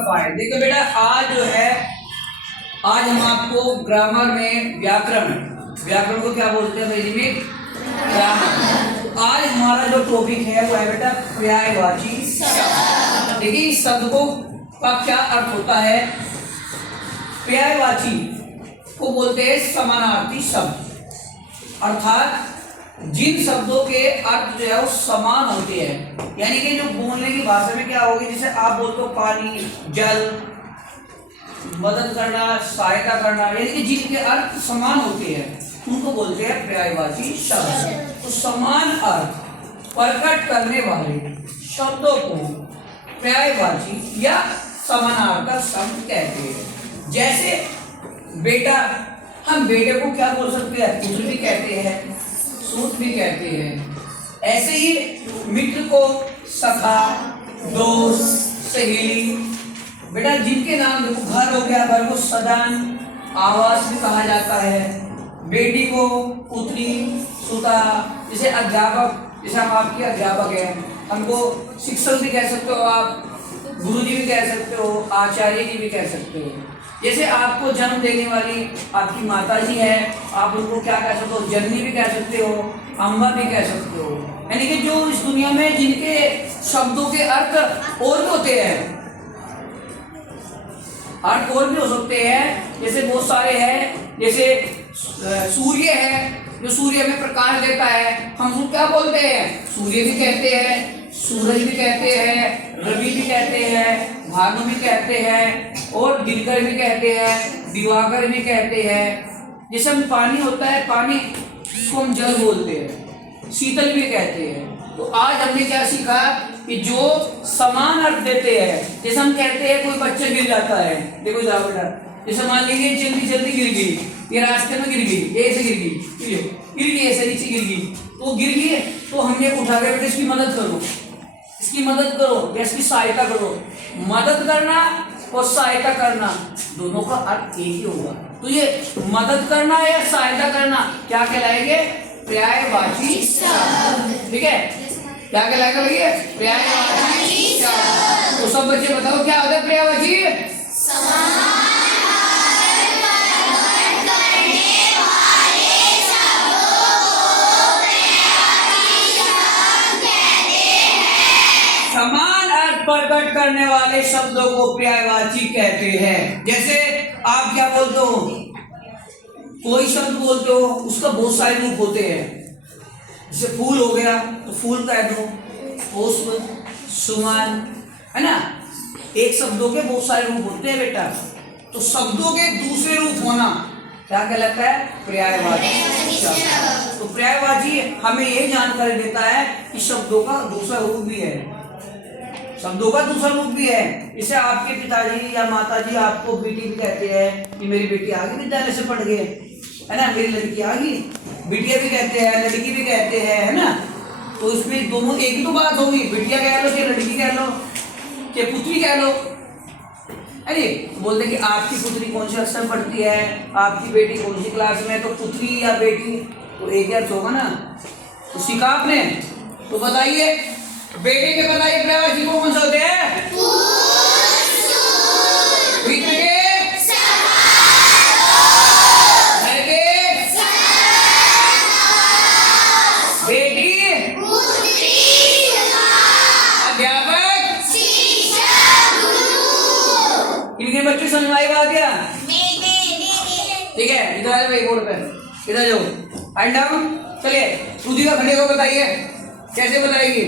File. देखो बेटा आज जो है, आज हम आपको ग्रामर में व्याकरण को क्या बोलते हैं अंग्रेजी में? ग्रामर। आज हमारा जो टॉपिक है वो है बेटा पर्यायवाची शब्द। देखिए इस शब्द का क्या अर्थ होता है। पर्यायवाची को बोलते हैं समानार्थी शब्द, अर्थात जिन शब्दों के अर्थ जो है वो समान होते हैं। यानी कि जो बोलने की भाषा में क्या होगी, जैसे आप बोलते हो पानी, जल, मदद करना, सहायता करना, यानी कि जिनके अर्थ समान होते हैं उनको बोलते हैं पर्यायवाची शब्द। तो समान अर्थ प्रकट करने वाले शब्दों को पर्यायवाची या समानार्थक शब्द कहते हैं। जैसे बेटा, हम बेटे को क्या बोल सकते हैं? पुत्र भी कहते हैं, सूत भी कहते हैं। ऐसे ही मित्र को सखा, दोस्त, सहेली। बेटा जिनके नाम देखो, घर हो गया, घर को सदन, आवास भी कहा जाता है। बेटी को पुत्री, सुता। जैसे अध्यापक, जैसे हम आपके अध्यापक हैं, हमको शिक्षक भी कह सकते हो आप, गुरुजी भी कह सकते हो, आचार्य जी भी कह सकते हो। जैसे आपको जन्म देने वाली आपकी माता जी है, आप उनको क्या कह सकते हो? जननी भी कह सकते हो, अम्मा भी कह सकते हो। यानी कि जो इस दुनिया में जिनके शब्दों के अर्थ और भी होते हैं, अर्थ और भी हो सकते हैं। जैसे बहुत सारे हैं, जैसे सूर्य है, जो सूर्य में प्रकाश देता है, हम उसको क्या बोलते हैं? सूर्य भी कहते हैं, सूरज भी कहते हैं, रवि भी कहते हैं, भानु भी कहते हैं, और दिनकर भी कहते हैं, दिवाकर भी कहते हैं। जैसे हम पानी होता है, पानी को हम जल बोलते हैं, शीतल भी कहते हैं। तो आज हमने क्या सीखा कि जो समान अर्थ देते हैं, जैसे हम कहते हैं कोई बच्चा गिर जाता है, देखो जाओ बेटा, जैसे मान लीजिए जल्दी जल्दी गिर गई, ये रास्ते में गिर गई, ऐसे गिर गई ऐसे नीचे गिर गई, तो गिर गई तो हमने उठा के बेटा इसकी मदद करो, इसकी मदद करो या इसकी सहायता करो। मदद करना और सहायता करना दोनों का अर्थ एक ही होगा। तो ये मदद करना या सहायता करना क्या कहलाएंगे? पर्यायवाची शब्द। ठीक है, क्या कहलाएगा भैया? पर्यायवाची शब्द। तो सब बच्चे बताओ क्या होता है पर्यायवाची? समान अर्थ प्रकट करने वाले शब्दों को पर्यायवाची कहते हैं। जैसे आप क्या बोलते हो? कोई शब्द बोलते हो, उसका बहुत सारे रूप होते हैं। जैसे फूल हो गया तो फूल कह दो, पुष्प, सुमन, है ना। एक शब्दों के बहुत सारे रूप होते हैं बेटा। तो शब्दों के दूसरे रूप होना क्या कहलाता है? पर्यायवाची शब्द। तो पर्यायवाची हमें ये जानकारी देता है कि शब्दों का दूसरा रूप भी है, शब्दों का दूसरा रूप भी है। जैसे आपके पिताजी या माताजी आपको बेटी भी कहते हैं कि मेरी बेटी आगे विद्यालय से पढ़ गई, है ना, मेरी लड़की आ गई। बिटिया भी कहते हैं, लड़की भी कहते हैं, है ना। तो इसमें दोनों एक ही तो बात होगी, बिटिया कह लो कि लड़की कह लो कि पुत्री कह लो। अरे बोलते कि आपकी पुत्री कौन सी कक्षा में पढ़ती है, आपकी बेटी कौन सी क्लास में, तो पुत्री या बेटी तो एक अर्थ होगा ना। तो सीखा आपने। तो बताइए बेटे के बताइए पर्यायवाची को कौन सा होते हैं? बच्चे समझ आई बात क्या? ठीक है, इधर आ जाओ भाई, बोर्ड पे इधर जाओ, हाइट डाउन। चलिए रुधिका खड़े को बताइए, कैसे बताएगी?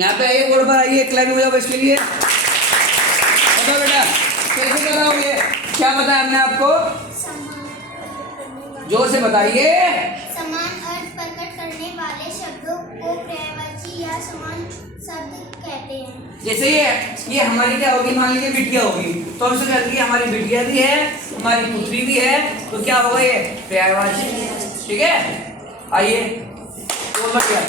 यहाँ पे आइए, बोर्ड पर आइए, क्लाइंब हो जाओ इसके लिए। बताओ बेटा कैसे बताओगे? क्या बताया हमने आपको? जोर से बताइए। समान अर्थ प्रकट करने वाले शब्दों को पर्यायवाची या समान शब्द कहते हैं। जैसे ये हमारी क्या होगी? मान लीजिए बिटिया होगी, तो हमसे कहती है हमारी बिटिया भी है, हमारी पुत्री भी है, तो क्या होगा? ये पर्यायवाची। ठीक है, आइए तो बढ़िया।